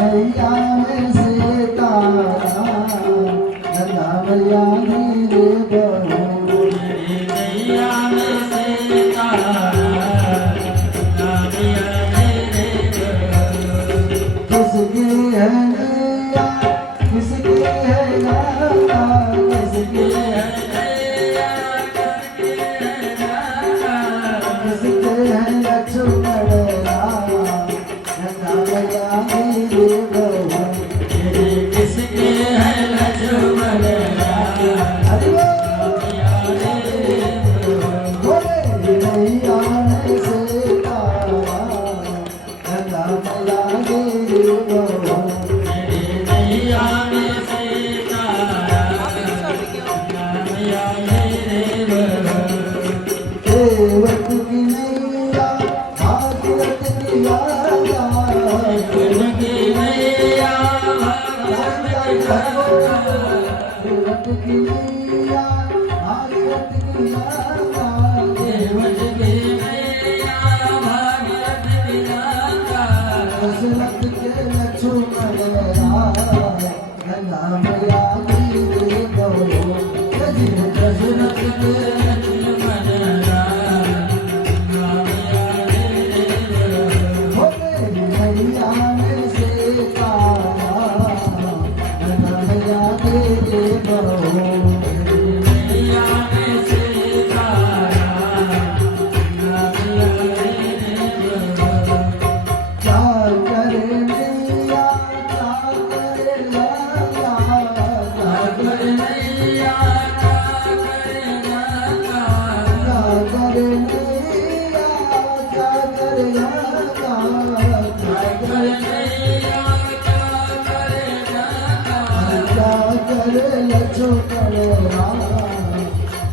नैया में सीता नंदा मैया रे बहू नैया में सीता नंदा मैया रे बहू किसकी है नैया किसकी है नाना किसकी है किसके है लक्ष्मण राम नंदा मैया रे बहू किसके है लक्ष्मण हरि बोले नैया में सीता नंदा मैया रे बहू नैया में सीता नंदा मैया रे बहू देवक की नैया भागवत की यादा उनकी नैया देवक की नैया भागवत की यादा देवत की नैया भागवत की गाथा दशरथ के लक्ष्मण राम गंगा मैया की रे बहू दशरथ के लक्ष्मण राम नैया रे बहू भोले नैया में सीता गंगा मैया की रे बहू नैया में सीता नंदा मैया रे बहू क्या करे नैया क्या करे लाला क्या सागर नैया का करे गाथा करे नैया क्या करे लाला सागर नैया का करे गाथा क्या करे लक्ष्मण राम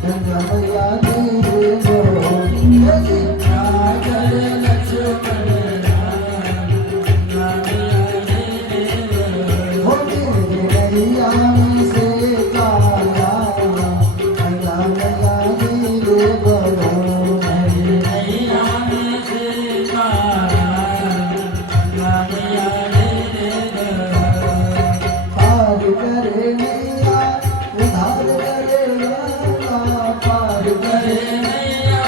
गंगा मैया रे बहू सागर लक्ष्मण राम नंदा मैया रे बहू भोले नैया में सीता गंगा मैया रे बहू नैया में सीता नंदा मैया रे बहू पार करे नैया उधार करे लाला पार करे नैया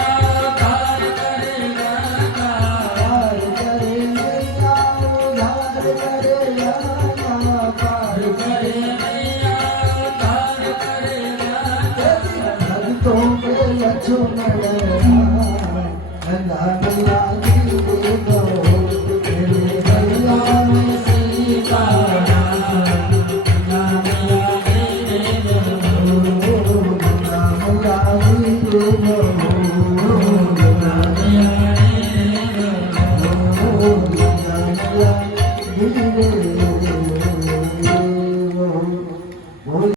पार करे गाथा पार करे नैया उधार करे लाला पार करे नैया पार करे गाथा भक्तों के लक्ष्मण राम गंगा मैया की रे बहू